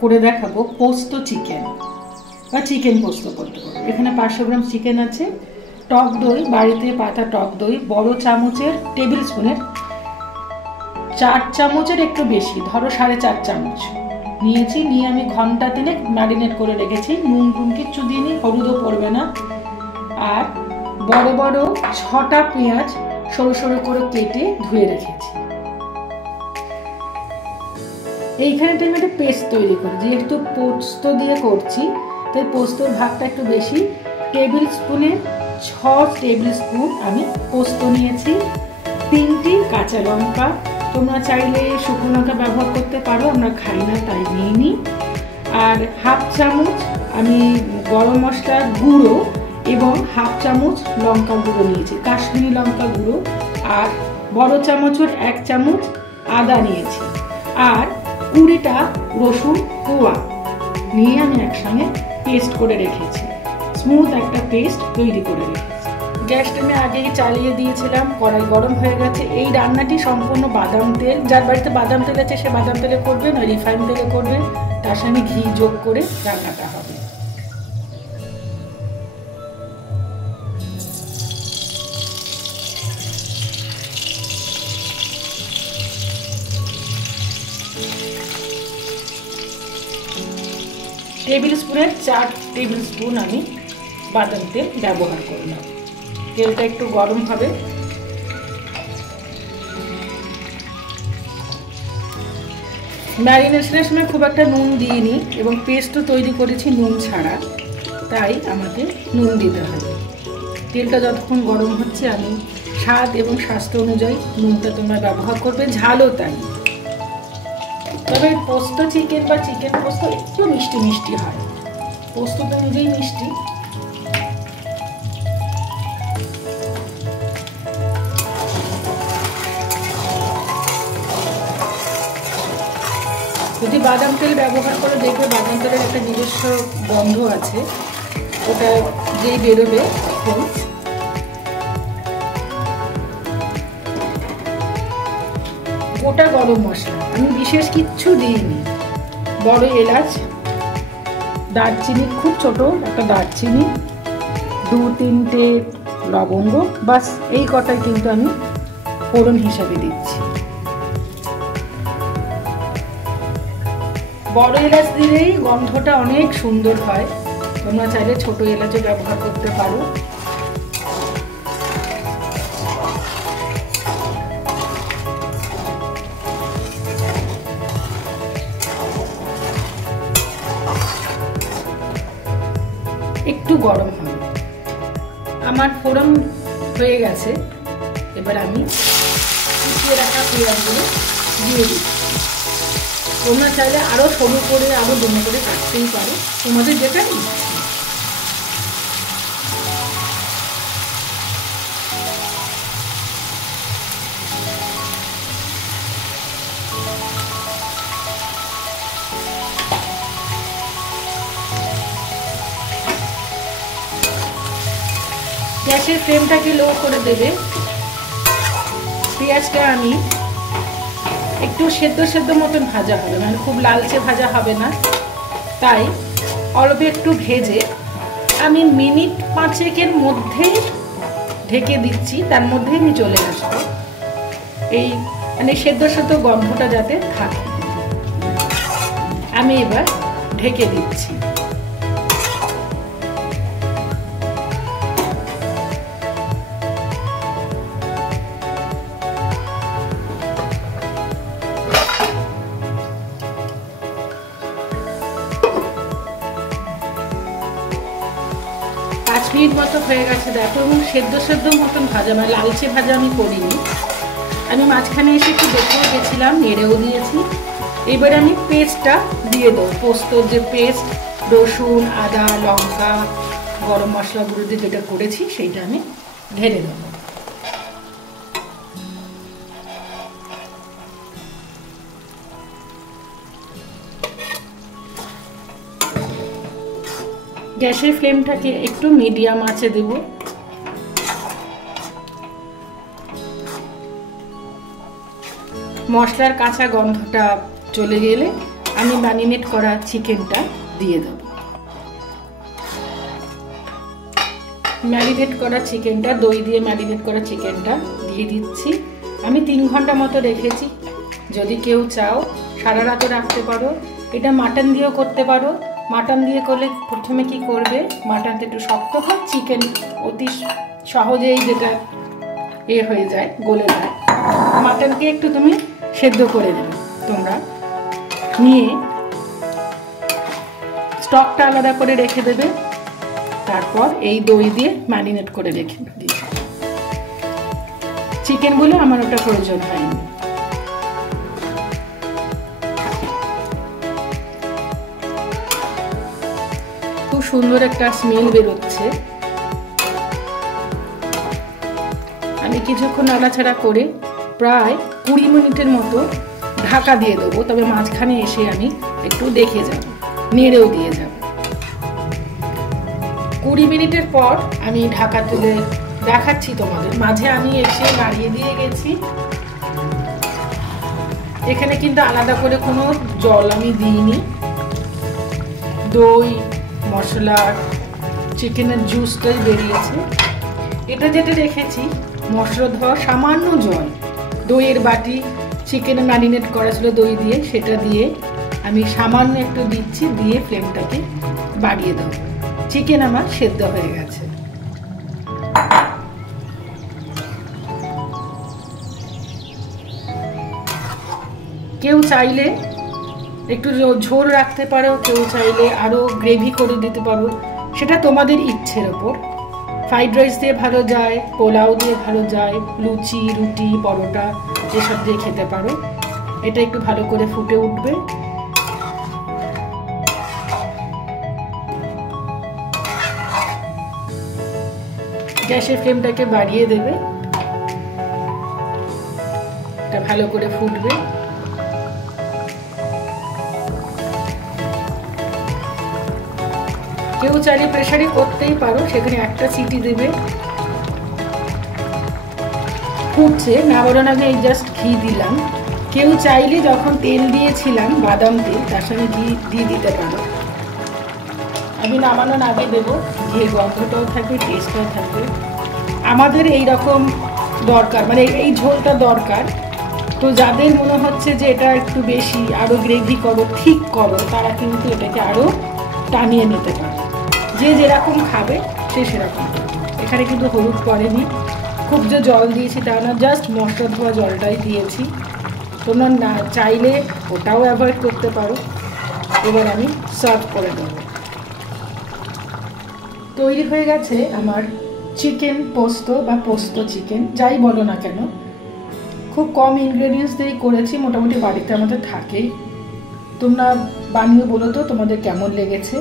করে দেখাবো পোস্ত চিকেন বা চিকেন পোস্ত করতে পারবো। এখানে 500 গ্রাম চিকেন আছে, টক দই, বাড়িতে পাতা টক দই বড় চামচের টেবিল স্পুনের 4 চামচের একটু বেশি, ধরো 4.5 চামচ নিয়েছি। নিয়ে আমি ঘন্টা 3 ম্যারিনেট করে রেখেছি। নুন টুন কিচ্ছু দিইনি, হলুদও পড়বে না। আর বড় বড় 6টা পেঁয়াজ সরু সরু করে কেটে ধুয়ে রেখেছি। এইখানে আমি একটা পেস্ট তৈরি করি, যেহেতু পোস্ত দিয়ে করছি তাই পোস্তর ভাগটা একটু বেশি। টেবিল স্পুনে 6 টেবিল স্পুন আমি পোস্ত নিয়েছি। 3টি কাঁচা লঙ্কা, তোমরা চাইলে শুকনো লঙ্কা ব্যবহার করতে পারো, আমরা খাই না তাই নিইনি। আর 1/2 চামচ আমি গরম মশলার গুঁড়ো এবং 1/2 চামচ লঙ্কা গুঁড়ো নিয়েছি, কাশ্মীরি লঙ্কা গুঁড়ো। আর বড় চামচের 1 চামচ আদা নিয়েছি। আর 20টা রসুন কোয়া নিয়ে আমি একসঙ্গে পেস্ট করে রেখেছি। স্মুথ একটা পেস্ট তৈরি করে রেখেছি। গ্যাসটা আমি আগেই চালিয়ে দিয়েছিলাম, কড়াই গরম হয়ে গেছে। এই রান্নাটি সম্পূর্ণ বাদাম তেল, যার বাড়িতে বাদাম তেল আছে সে বাদাম তেলে করবে, নয় রিফাইন তেলে করবে। তার সঙ্গে ঘি যোগ করে রান্নাটা হবে। টেবিল স্পুনের 4 টেবিল স্পুন আমি বাদাম তেল ব্যবহার করলাম। তেলটা একটু গরম হবে। ম্যারিনেশনের সময় খুব একটা নুন দিইনি এবং পেস্টও তৈরি করেছি নুন ছাড়া, তাই আমাকে নুন দিতে হবে। তেলটা যতক্ষণ গরম হচ্ছে আমি স্বাদ এবং স্বাস্থ্য অনুযায়ী নুনটা তোমরা ব্যবহার করবে, ঝালও তাই। তবে পোস্ত চিকেন বা চিকেন পোস্ত একটু মিষ্টি মিষ্টি হয়, পোস্ত তো নিজেই মিষ্টি। যদি বাদাম তেল ব্যবহার করে দেখবে বাদাম তেলের একটা নিজস্ব গন্ধ আছে, ওটা যেই বেরোবে তখন গোটা গরম মশলা আমি বিশেষ কিচ্ছু দিইনি। বড় এলাচ, দারচিনি, খুব ছোট একটা দারচিনি, 2-3টে লবঙ্গ, বাস এই কটাই কিন্তু আমি ফোড়ন হিসাবে দিচ্ছি। বড় এলাচ দিলেই গন্ধটা অনেক সুন্দর হয়, তোমরা চাইলে ছোট এলাচও ব্যবহার করতে পারো। একটু গরম হবে। আমার ফোড়ন হয়ে গেছে, এবার আমি কুচিয়ে রাখা পেঁয়াজগুলো দিয়ে দিচ্ছি। তোমরা চাইলে আরো সরু করে আরো দমে করে কাটতেই পারো, তোমাদের যেটা ইচ্ছে। গ্যাসের ফ্লেমটাকে লো করে দেবে। পেঁয়াজটা আমি একটু সেদ্ধ সেদ্ধ মতন ভাজা হবে, মানে খুব লালচে ভাজা হবে না, তাই অল্প একটু ভেজে আমি মিনিট 5-এর মধ্যেই ঢেকে দিচ্ছি। তার মধ্যেই আমি চলে আসবো, এই মানে সেদ্ধ সেদ্ধ গন্ধটা যাতে থাকে। আমি এবার ঢেকে দিচ্ছি। মিনিট মতো হয়ে গেছে দেখো, এবং সেদ্ধ সেদ্ধ মতন ভাজা, মানে লালচে ভাজা আমি করিনি। আমি মাঝখানে এসে একটু দেখেও গেছিলাম, নেড়েও দিয়েছি। এবারে আমি পেস্টটা দিয়ে দেবো, পোস্তর যে পেস্ট, রসুন, আদা, লঙ্কা, গরম মশলা গুঁড়ো দিয়ে যেটা করেছি সেইটা আমি ঢেলে দেবো। গ্যাসের ফ্লেমটাকে একটু মিডিয়াম আঁচে দেব। মশলার কাঁচা গন্ধটা চলে গেলে আমি ম্যারিনেট করা চিকেনটা দিয়ে দেব। ম্যারিনেট করা চিকেনটা, দই দিয়ে ম্যারিনেট করা চিকেনটা দিয়ে দিচ্ছি। আমি 3 ঘন্টা মতো রেখেছি। যদি কেউ চাও সারা রাতও রাখতে পারো। এটা মাটন দিয়েও করতে পারো। মাটন দিয়ে করলে প্রথমে কি করবে, মাটনটা একটু শক্ত হয়, চিকেন অতি সহজেই যেটা হয়ে যায়, গলে যায়। মাটনকে একটু তুমি সেদ্ধ করে দেবে তোমরা, নিয়ে স্টকটা আলাদা করে রেখে দেবে। তারপর এই দই দিয়ে ম্যারিনেট করে রেখে দিই। চিকেন বলে আমার ওটা প্রয়োজন হয়নি। খুব সুন্দর একটা স্মেল বেরোচ্ছে। আমি কিছুক্ষণ নাড়াচাড়া করে প্রায় 20 মিনিটের মতো ঢাকা দিয়ে দেবো। তবে মাঝখানে এসে আমি একটু দেখে যাব, নেড়েও দিয়ে যাব। 20 মিনিটের পর আমি ঢাকা তুলে দেখাচ্ছি তোমাদের। মাঝে আমি এসে নাড়িয়ে দিয়ে গেছি। এখানে কিন্তু আলাদা করে কোনো জল আমি দিইনি। দই, মশলা, চিকেনের জুসটাই বেরিয়েছে। এটা যেটা রেখেছি মশলা ধোয়া, সামান্য জল, দইয়ের বাটি, চিকেন ম্যারিনেট করা ছিল দই দিয়ে, সেটা দিয়ে আমি সামান্য একটু দিচ্ছি, দিয়ে ফ্লেমটাকে বাড়িয়ে দেবো। চিকেন আমার সেদ্ধ হয়ে গেছে। কেউ চাইলে একটু ঝোল রাখতে পারো, কেউ চাইলে আরো গ্রেভি করে দিতে পারো, সেটা তোমাদের ইচ্ছের ওপর। ফ্রাইড রাইস দিয়ে ভালো যায়, পোলাও দিয়ে ভালো যায়, লুচি, রুটি, পরোটা এসব দিয়ে খেতে পারো। এটা একটু ভালো করে ফুটে উঠবে। গ্যাসের ফ্লেমটাকে বাড়িয়ে দেবে। এটা ভালো করে ফুটবে। কেউ চাইলে প্রেসারে করতেই পারো, সেখানে একটা সিটি দেবে। ফুটছে, নামানোর আগে জাস্ট ঘি দিলাম। কেউ চাইলে যখন তেল দিয়েছিলাম বাদাম তেল, তার সঙ্গে ঘি দিয়ে দিতে পারো। আমি নামানোর আগে দেবো, ঘিয়ের গন্ধটাও থাকবে, টেস্টটাও থাকবে। আমাদের এই রকম দরকার, মানে এই ঝোলটা দরকার। তো যাদের মনে হচ্ছে যে এটা একটু বেশি, আরো গ্রেভি করো, ঠিক করো, তারা কিন্তু এটাকে আরো টানিয়ে নিতে পারে। যে যেরকম খাবে সে সেরকম। এখানে কিন্তু হলুদ পড়েনি, খুব যে জল দিয়েছি তা না, জাস্ট মশলা ধোয়া জলটাই দিয়েছি। তোমরা না চাইলে ওটাও অ্যাভয়েড করতে পারো। এবার আমি সার্ভ করে দেবো। তৈরি হয়ে গেছে আমার চিকেন পোস্ত বা পোস্ত চিকেন, যাই বলো না কেন। খুব কম ইনগ্রেডিয়েন্টস দিয়েই করেছি, মোটামুটি বাড়িতে আমাদের থাকেই। তোমরা বানিয়ে বলো তো তোমাদের কেমন লেগেছে।